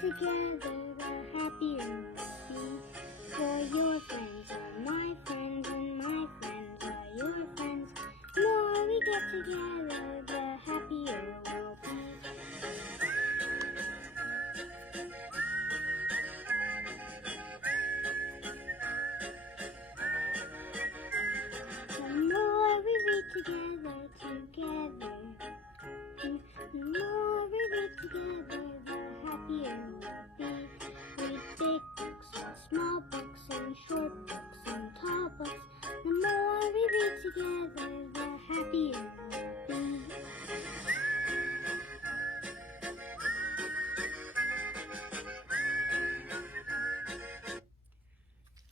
together, the happier we'll be. For your friends are my friends, and my friends are your friends. The more we get together, the happier we'll be. The more we read together, the more we read together, the happier we'll be. Read big books and small books and short books and tall books. The more we read together, the happier we'll be.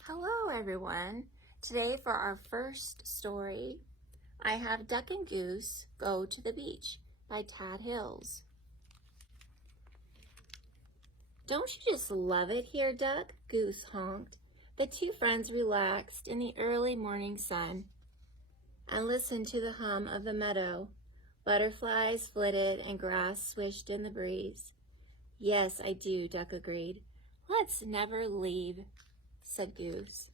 Hello everyone. Today for our first story, I have Duck and Goose Go to the Beach by Tad Hills. Don't you just love it here, Duck? Goose honked. The two friends relaxed in the early morning sun and listened to the hum of the meadow. Butterflies flitted and grass swished in the breeze. Yes, I do, Duck agreed. Let's never leave, said Goose.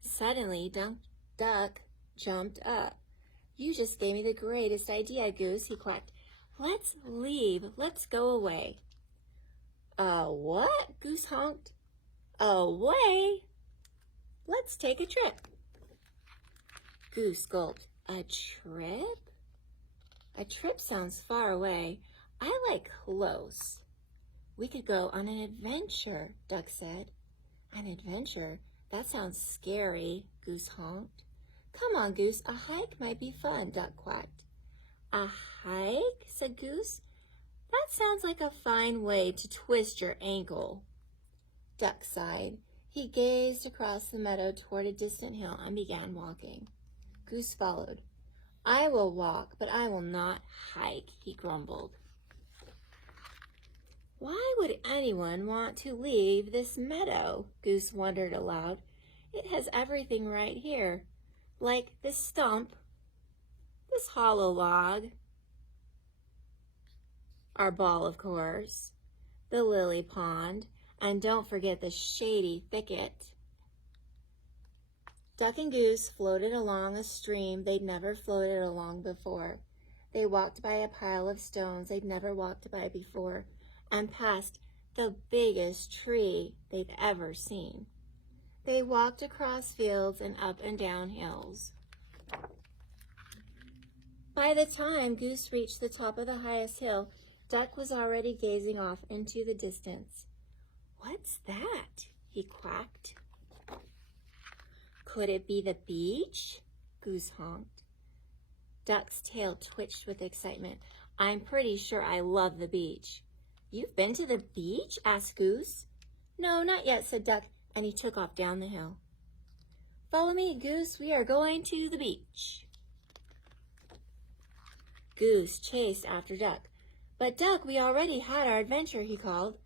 Suddenly, Duck jumped up. You just gave me the greatest idea, Goose, he quacked. Let's leave. Let's go away. What? Goose honked. Away? Let's take a trip. Goose gulped. A trip? A trip sounds far away. I like close. We could go on an adventure, Duck said. An adventure? That sounds scary, Goose honked. Come on, Goose, a hike might be fun, Duck quacked. A hike? Said Goose. That sounds like a fine way to twist your ankle. Duck sighed. He gazed across the meadow toward a distant hill and began walking. Goose followed. I will walk, but I will not hike, he grumbled. Why would anyone want to leave this meadow? Goose wondered aloud. It has everything right here, like this stump, this hollow log, our ball, of course, the lily pond, and don't forget the shady thicket. Duck and Goose floated along a stream they'd never floated along before. They walked by a pile of stones they'd never walked by before, and past the biggest tree they'd ever seen. They walked across fields and up and down hills. By the time Goose reached the top of the highest hill, Duck was already gazing off into the distance. What's that? He quacked. Could it be the beach? Goose honked. Duck's tail twitched with excitement. I'm pretty sure I love the beach. You've been to the beach? Asked Goose. No, not yet, said Duck, and he took off down the hill. Follow me, Goose. We are going to the beach. Goose chased after Duck. But Duck, we already had our adventure, he called.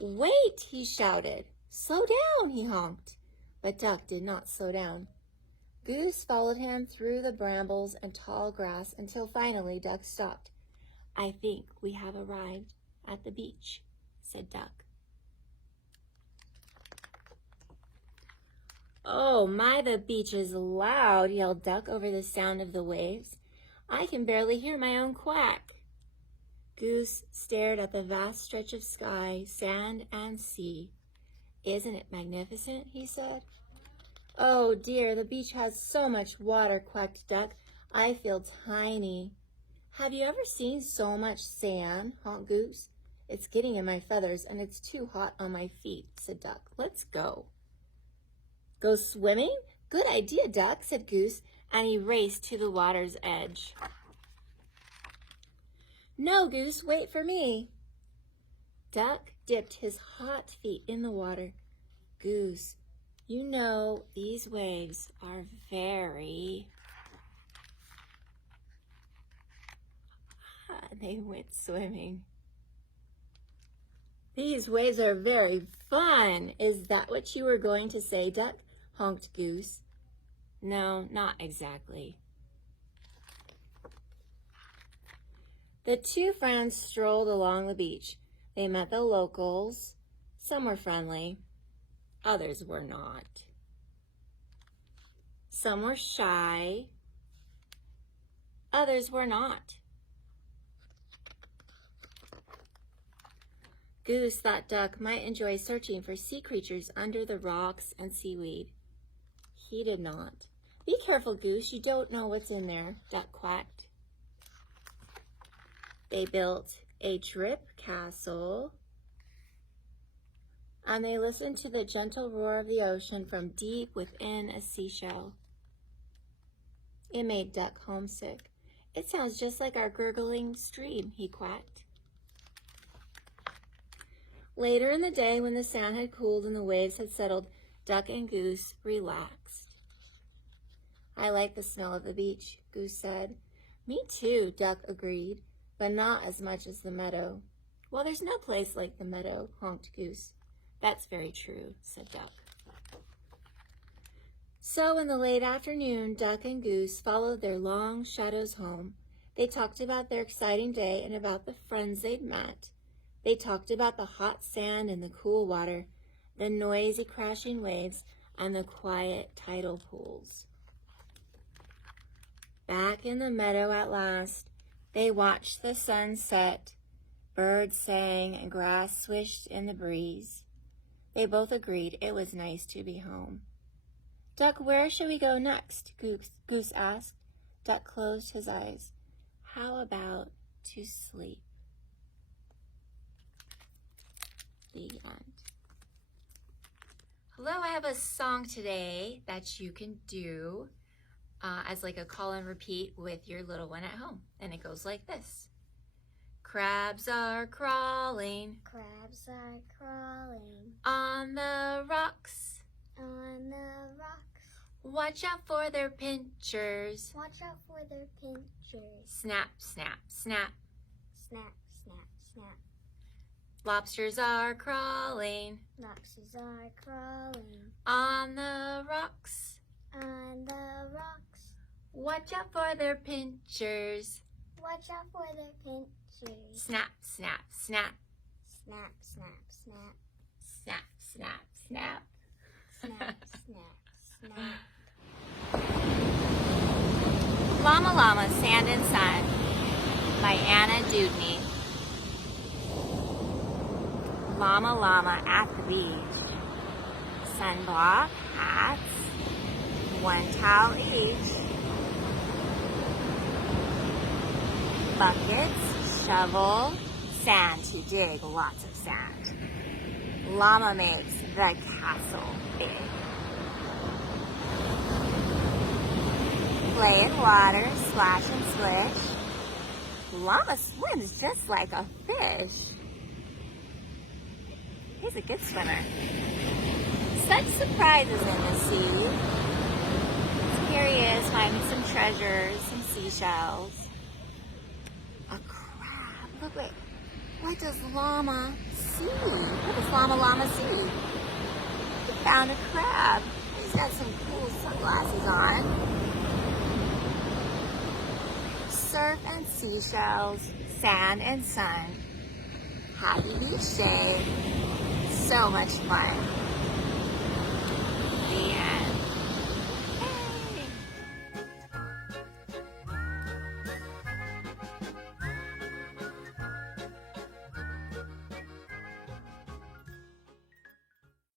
Wait, he shouted. Slow down, he honked. But Duck did not slow down. Goose followed him through the brambles and tall grass until finally Duck stopped. I think we have arrived at the beach, said Duck. Oh my, the beach is loud, yelled Duck over the sound of the waves. I can barely hear my own quack. Goose stared at the vast stretch of sky, sand, and sea. Isn't it magnificent? He said. Oh dear, the beach has so much water, quacked Duck. I feel tiny. Have you ever seen so much sand? Honked Goose. It's getting in my feathers and it's too hot on my feet, said Duck. Let's go. Go swimming? Good idea, Duck, said Goose, and he raced to the water's edge. No, Goose, wait for me. Duck dipped his hot feet in the water. Goose, you know these waves are very... They went swimming. These waves are very fun. Is that what you were going to say, Duck? Honked Goose. No, not exactly. The two friends strolled along the beach. They met the locals. Some were friendly, others were not. Some were shy, others were not. Goose thought Duck might enjoy searching for sea creatures under the rocks and seaweed. He did not. Be careful, Goose, you don't know what's in there, Duck quacked. They built a drip castle, and they listened to the gentle roar of the ocean from deep within a seashell. It made Duck homesick. It sounds just like our gurgling stream, he quacked. Later in the day, when the sand had cooled and the waves had settled, Duck and Goose relaxed. I like the smell of the beach, Goose said. Me too, Duck agreed, but not as much as the meadow. Well, there's no place like the meadow, honked Goose. That's very true, said Duck. So in the late afternoon, Duck and Goose followed their long shadows home. They talked about their exciting day and about the friends they'd met. They talked about the hot sand and the cool water, the noisy crashing waves, and the quiet tidal pools. Back in the meadow at last, they watched the sun set. Birds sang and grass swished in the breeze. They both agreed it was nice to be home. Duck, where shall we go next? Goose asked. Duck closed his eyes. How about to sleep? The end. Hello, I have a song today that you can do as like a call and repeat with your little one at home. And it goes like this. Crabs are crawling. Crabs are crawling On the rocks. on the rocks. Watch out for their pinchers. Watch out for their pinchers. Snap, snap, snap. Snap, snap, snap. Lobsters are crawling Lobsters are crawling on the rocks. on the rocks. Watch out for their pinchers. Watch out for their pinchers. Snap, snap, snap. Snap, snap, snap. Snap, snap, snap. Snap, snap, snap. Llama Llama, Sand and Sun by Anna Dewdney. Llama Llama at the beach. Sunblock, hats, one towel each. Buckets, shovel, sand to dig lots of sand. Llama makes the castle big. Play in water, splash and splish. Llama swims just like a fish. He's a good swimmer. Such surprises in the sea. Here he is finding some treasures, some seashells. A crab. Look, wait. What does Llama see? What does Llama Llama see? He found a crab. He's got some cool sunglasses on. Surf and seashells, sand and sun. Happy beach day. So much fun.